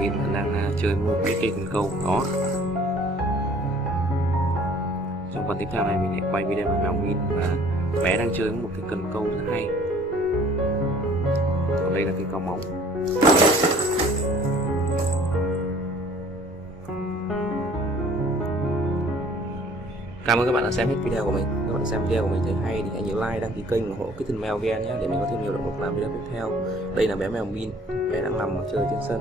Mình đang chơi một cái cây cần câu đó. Trong phần tiếp theo này mình lại quay video với mèo Min và bé đang chơi một cái cần câu rất hay. Còn đây là cái cao móng. Cảm ơn các bạn đã xem hết video của mình. Các bạn xem video của mình thấy hay thì hãy nhớ like, đăng ký kênh, ủng hộ Kitten Meow Gen nhé để mình có thêm nhiều động lực làm video tiếp theo. Đây là bé mèo Min, bé đang nằm chơi trên sân.